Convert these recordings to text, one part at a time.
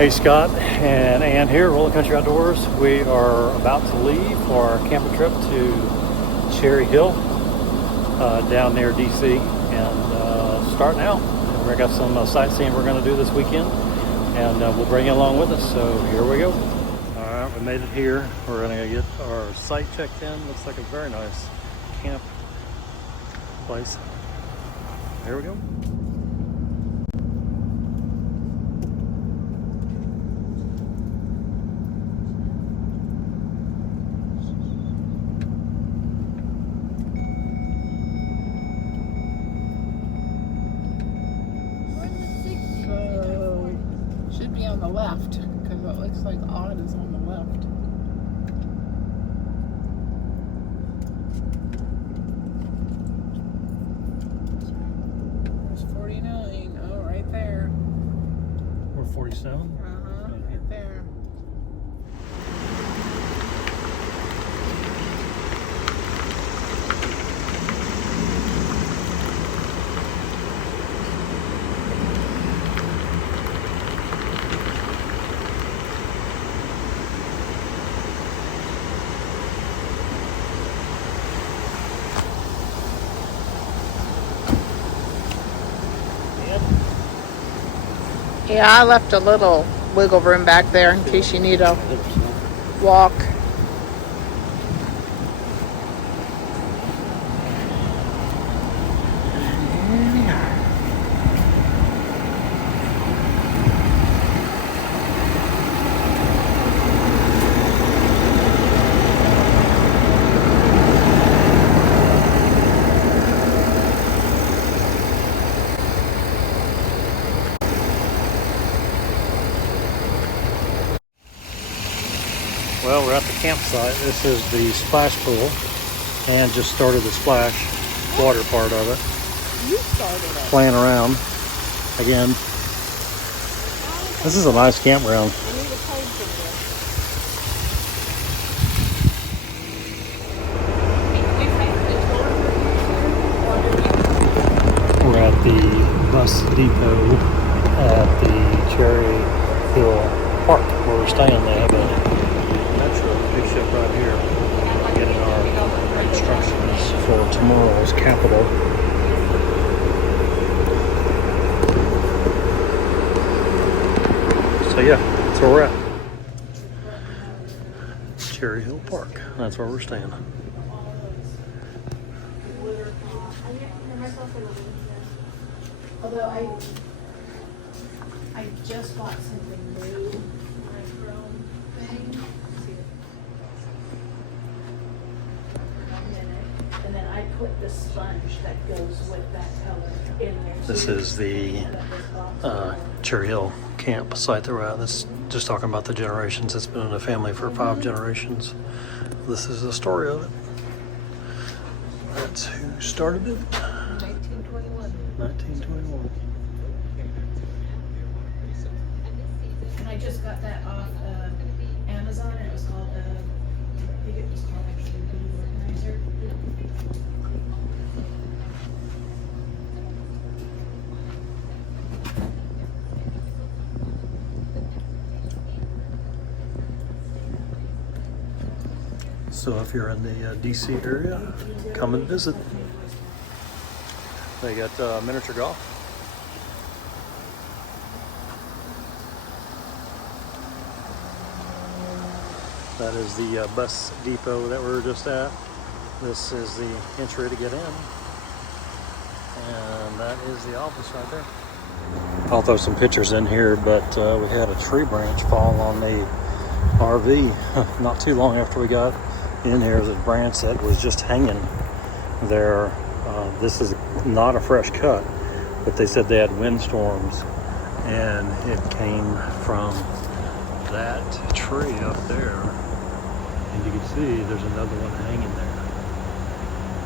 Hey Scott and Ann here, Rolling Country Outdoors. We are about to leave for our camping trip to Cherry Hill down near DC and starting out. We got some sightseeing we're going to do this weekend and we'll bring you along with us. So here we go. Alright, we made it here. We're going to get our site checked in. Looks like a very nice camp place. Here we go. Should be on the left because it looks like Odd is on the left. There's 49. Oh, right there. We're 47. Right there. Yeah, I left a little wiggle room back there in case you need to walk. Well, we're at the campsite. This is the splash pool, and just started the splash water part of it. You started it. Playing around again. This is a nice campground. I need a code for this. We're at the bus depot at the Cherry Hill Park where we're staying. They have a big ship right here. Getting our instructions for tomorrow's capital. So yeah, that's where we're at. Cherry Hill Park. That's where we're staying. Although I just bought something new. Thing. And then I put the sponge that goes with that color in there. This is the Cherry Hill camp site that we're at. That's just talking about the generations. It's been in the family for 5 generations. This is the story of it. That's who started it. 1921. 1921. And I just got that off Amazon, and it was called, I think it was called actually Food Organizer. So if you're in the DC area, come and visit. They got miniature golf. That is the bus depot that we were just at. This is the entry to get in. And that is the office right there. I'll throw some pictures in here, but we had a tree branch fall on the RV not too long after we got in here. There's a branch that was just hanging there. This is not a fresh cut, but they said they had windstorms and it came from that tree up there. And you can see there's another one hanging there.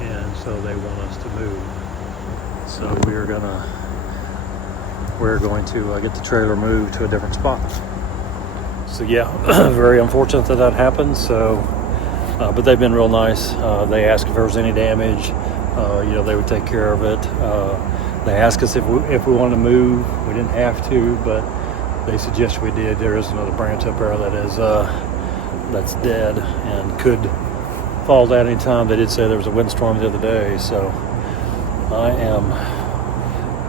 And so they want us to move. So we're going to get the trailer moved to a different spot. So yeah, very unfortunate that happened. So, but they've been real nice. They asked if there was any damage. They would take care of it. They asked us if we wanted to move. We didn't have to, but they suggest we did. There is another branch up there that is that's dead and could fall at any time. They did say there was a windstorm the other day, so I am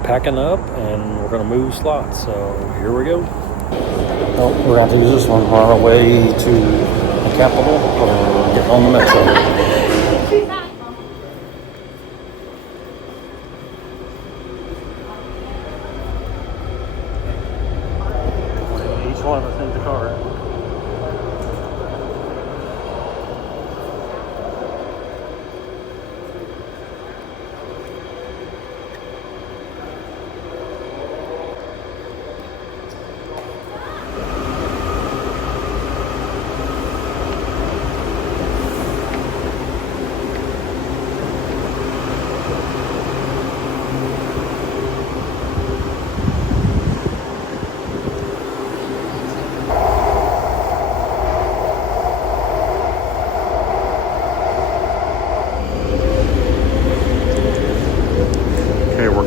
packing up and we're going to move slots. So here we go. Oh, we're going to use this one on our way to the Capitol or get on the metro. Each one of us in the car.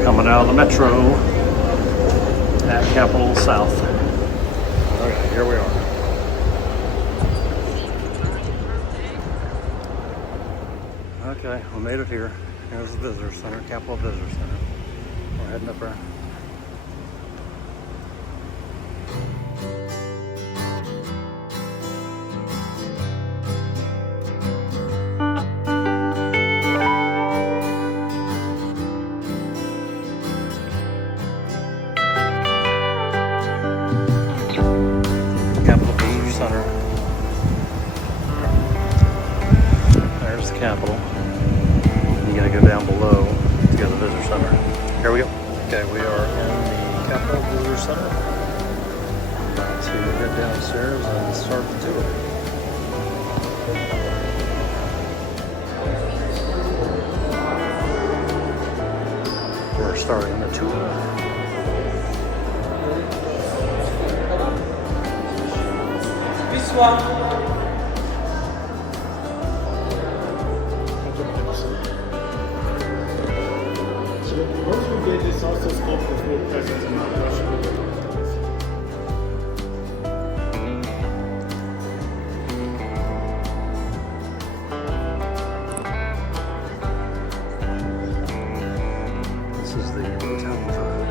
Coming out of the metro at Capitol South. Okay, here we are. Okay, we made it here. Here's the visitor center, Capitol Visitor Center. We're heading up there. There's the Capitol. You gotta go down below to go to the visitor center. Here we go. Okay, we are in the Capitol Visitor Center. About to head downstairs and start the tour. We're starting the tour. This one. Most of it is also sculpted with presence in our Russian. This is the Italian food.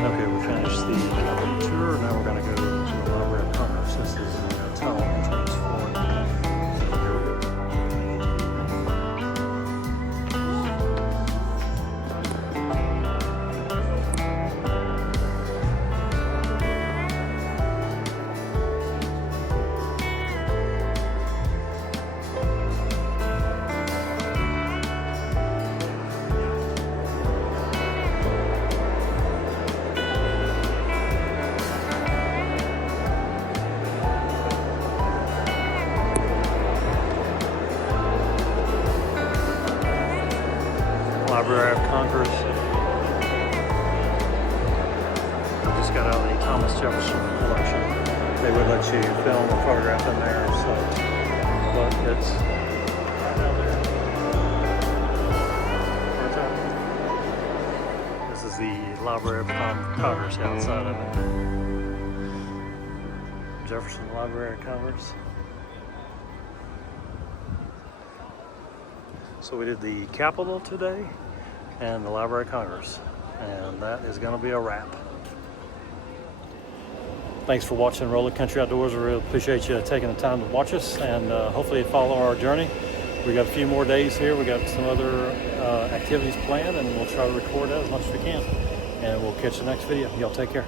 Okay, we finished the Capitol tour. Now we're going to go to the Library of Congress. This is the tunnel entrance for it. Here we go. Library of Congress. We just got out of the Thomas Jefferson collection. They would let you film or photograph in there, so but it's right out there. This is the Library of Congress outside of it. Jefferson Library of Congress. So we did the Capitol today and the Library of Congress, and that is going to be a wrap. Thanks for watching Roller Country Outdoors. We really appreciate you taking the time to watch us, and hopefully follow our journey. We got a few more days here. We got some other activities planned, and we'll try to record that as much as we can. And we'll catch you next video. Y'all take care.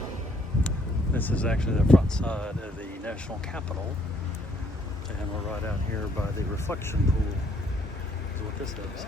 This is actually the front side of the National Capitol, and we're right out here by the reflection pool. Is what this is.